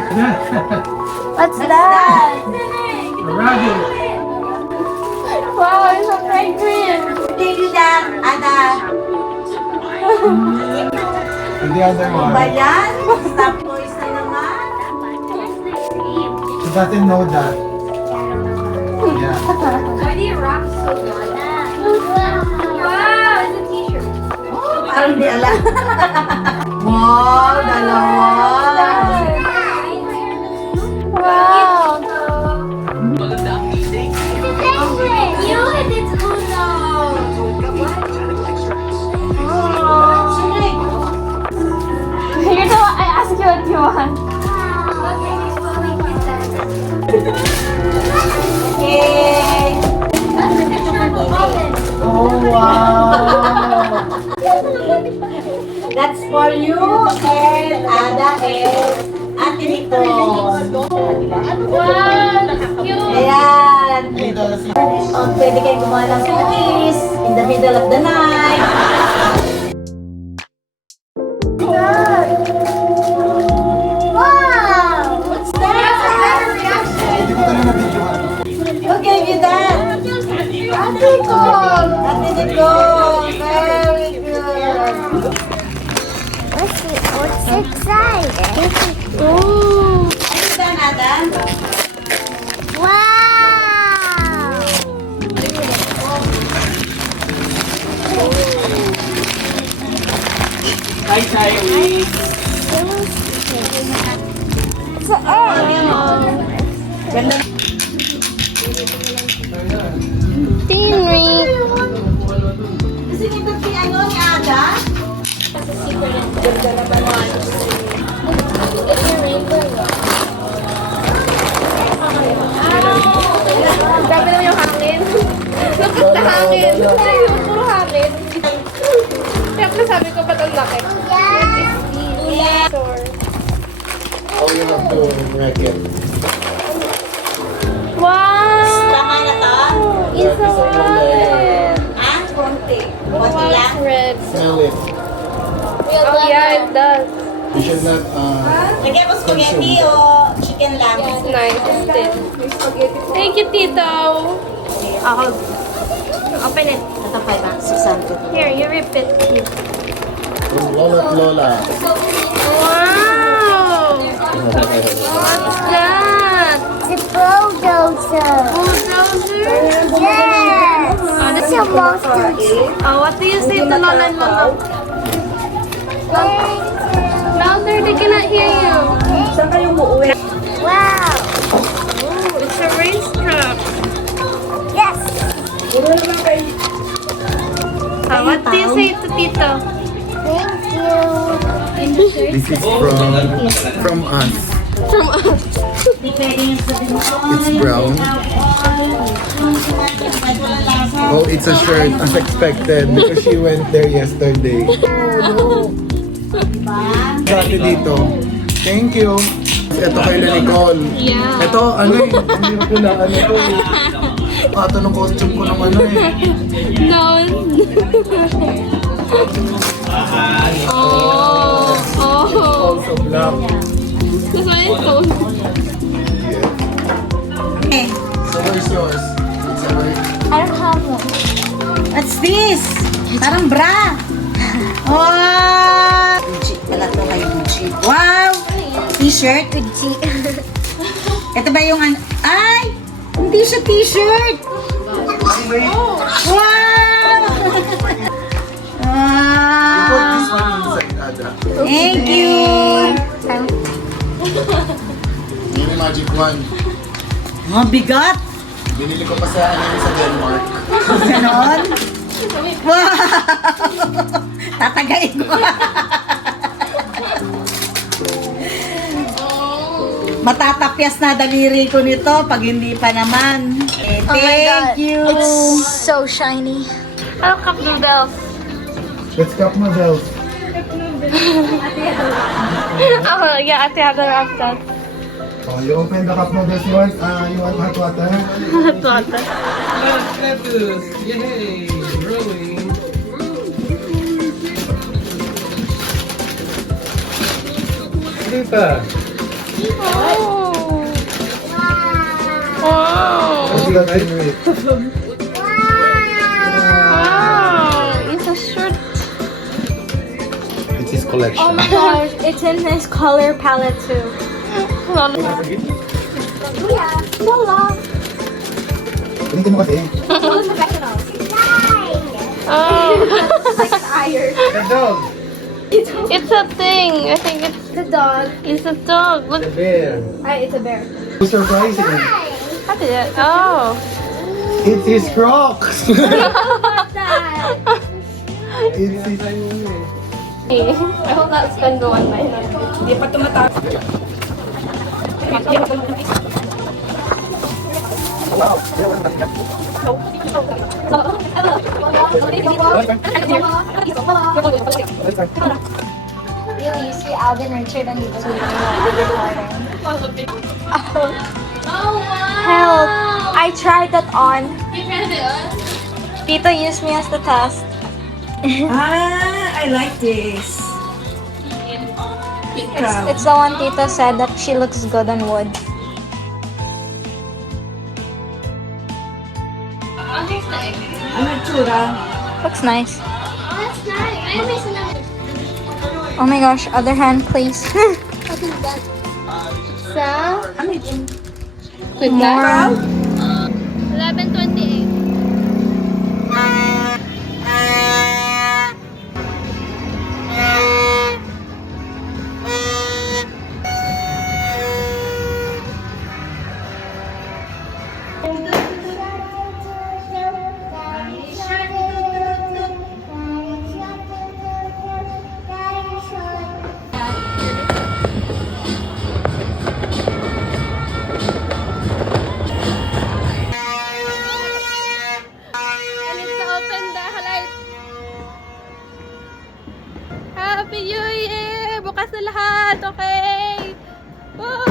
What's that? A rabbit. Wow, it's a penguin. Thank you, Dan. Ada. And the other one. Ba yan? Stop boys na naman. She doesn't know that. Yeah. Why do you rock so good? Wow, it's a t-shirt. Parang di alam. Wow, dalawa. Wow. You and it's Uno. You're the one I asked you what you want. Yay! Oh, wow! That's for you and Ada and Ate Nicole. Wow, that's cute. Ayan. Pwede kayo gumawa ng cookies in the middle of the night. Wow! What's that? Hindi ko talaga na-videoan. Who gave you that? Ate Nicole! Ate Nicole! Very good! What's inside? Ooh. Ano ba, Ada? Wow. Hi, Cyrus. It's an egg. Ganda. Theory. Kasi nito si ano, ni Ada? Grabe naman yung hangin. Look at the hangin. Ayun, puro hangin. Kaya pala sabi ko, ba't ang laki? Yeah. Oh, you have to wreck it. Wow! Tama na to? It's a wallet. Ha? Konti. The Konti wallet's lang? red. Smell it. Oh yeah, it does. You should not, Lagyan mo spaghetti o chicken lang? It's nice. It's thin. Thank you, Tito. Ako. Open it. Ito 5 bucks, 600. Here, you rip it. from Lola to Lola. Wow! What's that? It's a bulldozer. Bulldozer? Yes. It's a monster. Oh, what do you say to Lola and Mama? Louder, they cannot hear you. Saan kayo uuwi? Wow. Oh, it's a racetrack. Yes. What do you say to Tito? Thank you. This is from us. From us. It's brown. Oh, it's a shirt as expected because she went there yesterday. Dati dito. Thank you. Ito kay Nicole. Yeah. Ito, ano eh. Hindi ko na ano to eh. Ito ng costume ko ng ano eh. No. Oh. Oh. Also black. That's why it's so. Yeah. So where's yours? It's alright. I don't have one. What's this? Parang bra. Oh! Gucci pala to kay Gucci. Wow! T-shirt. Gucci. Ito ba yung ano? Ay! Hindi siya t-shirt! Wow! You put this Wow! one inside, Ada. Thank you! Yung magic wand. Mga bigat! Binili ko pa sa sa Denmark. Ganon? Wow! Tatagain ko. Matatapyas na daliri ko nito pag hindi pa naman. Eh, Oh my God. thank you! It's so shiny. Oh, cup noodles. Let's cup noodles. Oh, yeah, Ate had to wrap that. Oh, you open the cup noodles. You want hot water? Hot water. Lettuce! Yay! Rolling! Dito. Oh. Wow. Sila tayo eh. Wow. It's a shirt. It's his collection. Oh my gosh, it's in his color palette too. Voila! Gamitin mo kasi. Oh. The dog. It's a thing. I think it's The dog. it's a dog. Look The bear. It's a bear. Who's surprising him? at it. Oh. It's his Crocs. What's that? It's his... I hope that's gonna go on my head. Hindi pa tumatapos. Really, you see Alvin Richard and dito sa Help! I tried that on. You tried it on? Tito used me as the test. I like this. It's the one Tito said that she looks good on wood. Ano tsura? Looks nice. Oh, that's nice. I miss another. Oh my gosh, other hand please. What is that? Sa? Ano yun? Quick More. 11:28. Open the light. Happy New Year! Bukas na lahat, okay? Woo!